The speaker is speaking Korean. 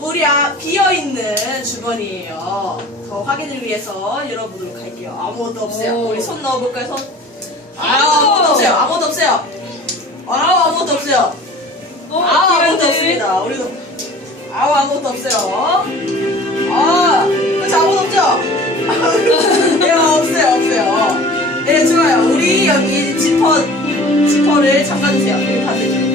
우리 아, 비어있는 주머니예요. 더 확인을 위해서 열어보도록 할게요. 아무것도 없어요. 오. 우리 손 넣어볼까요, 손? 아, 아무것도 없어요. 아무것도 없어요. 아, 아무것도 없어요. 어, 아, 아무것도 없습니다. 우리도. 아우, 아무것도 없어요. 아, 그렇죠. 아무것도 없죠? 예, 없어요, 없어요. 네, 좋아요. 우리 여기 지퍼, 지퍼를 잠가주세요. 여기 반대